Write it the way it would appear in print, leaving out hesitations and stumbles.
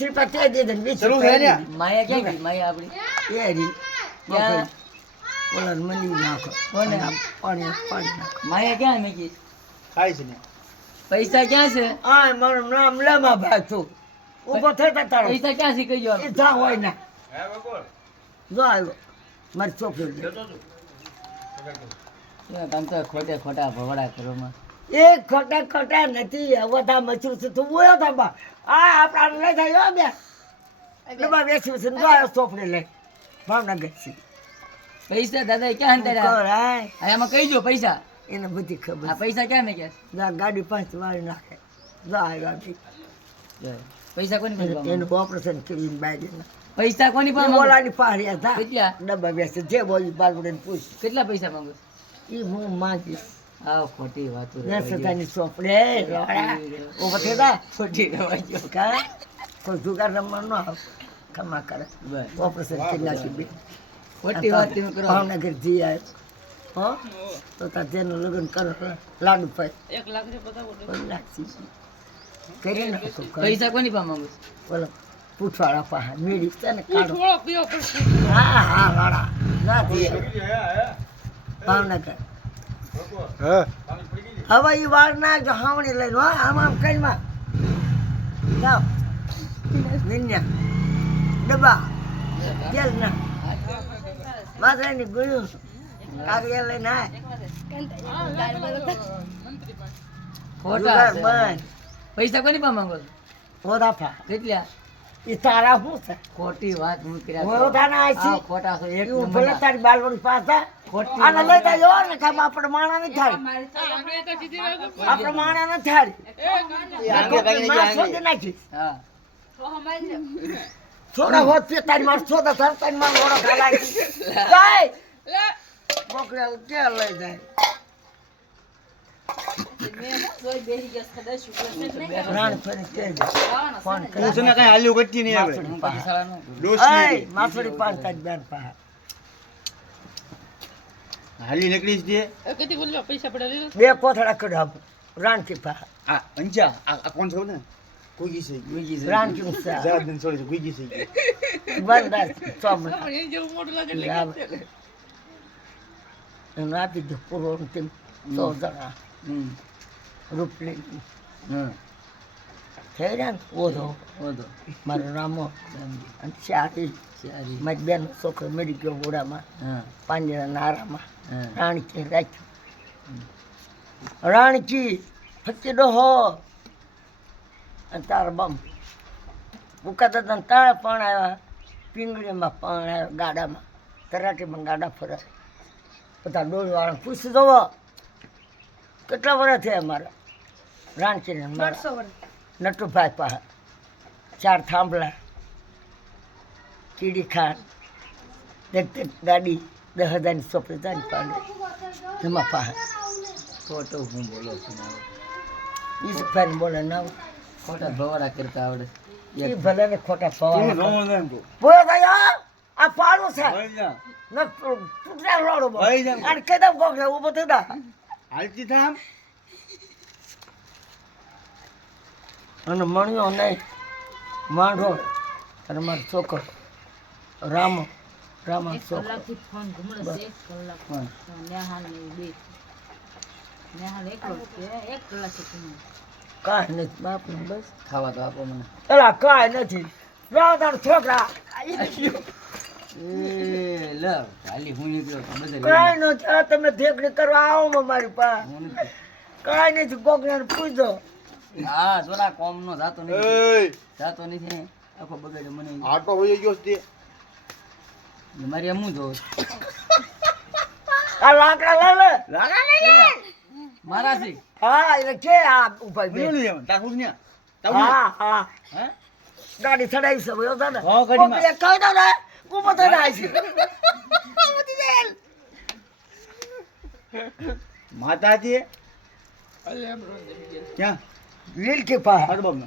શ્રીપતિ દે દે બીજ ચલો હે ને માયા ક્યાં ગઈ માયા આપણી એ રી ક્યાં? ઓલા મંદી નાખો કોને? પાણી પાણી નાખો માયા ક્યાં મેકી ખાય છે ને પૈસા ક્યાં છે આ મારું નામ લેમાં ભાઈ તું ઊભો થઈ તારો પૈસા ક્યાં શીખી ગયો એ જા હોય ને જો આવ્યો મારી છોકરી તમે તો ખોટે ખોટા ભવડા કરો માં એ ખોટા ખોટા નથી બધા મચરું છે તું બોયો તા બા આ આપણા લઈ જાય બે ડબ્બા વેચી છે જો આવ્યો ચોપડી લઈ ભાવનગર થી પૈસા દાદા ક્યાં હંતાડ્યા કરાય આમાં કહી દો પૈસા એને બધી ખબર આ પૈસા ક્યાં મેક્યા જા ગાડી પાંચ વાળી નાખે જો આવ્યો છે? પૈસા કોની પાસે એનું ઓપરેશન કરીને બાય પૈસા કોની પાસે માંગો? ઓલાની પાડ્યા હતા કેટલા ડબ્બા વેચે જે બોલી બાલવડે પૂછ કેટલા પૈસા માંગો એ હું માંગીશ આ ખોટી વાતો દસની ચોપડે લોડા ઉભો થઈ જા ખોટી રવાજો કા કોઈ જુગાર રમવા ન આવ ખમા કરે બસ ઓપરેશન કરી નાખી બે ખોટી વાત તમે કરો ભાવનગર જી આવ્યો હો તો તાર જેનું લગ્ન કરો લાડુ પાય 1 લાખ રૂપિયા બતાવો. 1 લાખ કરી નાખો પૈસા કોની પાસે માંગો બોલો પૂછવાળા પાસે મેળી છે ને કાઢો થોડો પીવો પડશે. હા હા વાળા નથી ભાવનગર હા હવે એ વાળ ના જો હાવણી લઈને હો આમ આમ કઈમાં જાઓ વિન્યા ડબ્બા જેલ ના માત્રાની ગુણ્યું કાગળ લઈને આય ખોટા જુગાર છે. બંધ પૈસા કોની પાસે માંગો ઓરાફા કેટલા એ તારા શું છે ખોટી વાત હું કર્યા હું કરો. ઓધાના આઈ છી. આ ખોટા છો એક એવું ભલે નંબરના. તારી બાલવડી પાસે ખોટી આને લઈ જાય ને કામ આપણે માણા નથી થાય આપણે તો સીધી વાત ઉપર. આપણે માણા નથી થાય માણસ શોધી નાખી હા થોડા હોત છે તારી માર છોડા થર તારી માર ઓળો ખાલાઈ જાય બોકડા ક્યાં લઈ જાય રાણ ફરી તે ફોન હું છે ને કઈ હાલ્યું ગટતી નહીં આવે હું પછી સાલા નો કરું. ડોસ એ નહીં માસુડી પાન તારી બેન પાસે હાલી નીકળી જ દે કદી બોલ્યો પૈસા પડે લઈ લો. બે કોથળા કઢાવ રાણકી પાસે આ અંજા આ કોણ છો ને કોઈ ગઈ છે બીજી છે. રાણકી નું સા જરા દિન છોડી કોઈ ગઈ છે બંધાર ચોમ પણ એ જેવું મોટું લાગે એટલે એનું આપી દો પૂરો તેમ 100 જણા હમ. રૂપલી હા થઈ રહ્યા ને ઓધો વધો મારો રામો અને ચારી સારી મારી બેન છોકરો મરી ગયો ઘોડામાં હા પાંજરા નારામાં હા રાણકી રાખ્યું રાણકી ફકી ડોહો અને તારા બમ ભૂકા દાદા તાળા પણ આવ્યા પીંગળીમાં પણ આવ્યા ગાડામાં તરાટીમાં ગાડા ફરે બધા ડોળવાળા પૂછી દો કેટલા વર્ષ થયા મારા રાણકીને ને મારા નટુભાઈ પાસે 4 થાંભલા કીડી ખાન ગાડી 10,000ની ચોપડી તારી પાડે એમાં પાસે ખોટું હું બોલો છું ને હવે. ઈસુભાઈને બોલે ના ખોટા ભવડા કરતા આવડે એ ભલે ને ખોટા તું ફવાડા રોવો ને તો બોલો ભાઈ આ પાડું છે ભાઈ જા ન તૂટલા લોડો ભાઈ જા અને કદમ કોક ઊભો થઈ જા હાલતી થામ અને મણ્યો નહીં માંડો અને મારો છોકરો રામો રામા છોકરો ફોન ઘુમડે છે 1 કલાક કોણ? નેહાલ ને બે નેહાલ એકલો છે 1 કલાક છે તમે કાંઈ નથી બાપને બસ ખાવા તો આપો મને એલા કાંઈ નથી રાવ તાર છોકરા એ લ ખાલી હું નીકળ્યો તો બધે કાંઈ નથી આ તમે ઠેકડી કરવા આવો મારી પાસે હું નથી. કાંઈ નથી કોકને પૂછો હા થોડા કોમ નો જાતો નથી એય જાતો નથી આખો બગાડ્યો મને આટો હોઈ ગયો છે મારી અમું જો આ લાકડા લે મારા છે હા એટલે કે આ ઉપાય બે મેલું લેવાનું તાકું ને તાકું હા હા હે ગાડી ચડાવી છે બોલો દાદા હા, ગાડીમાં. કહી દો ને ઊભો થઈ જાય છે માતાજી ક્યાં લીલ કે પા હડબમ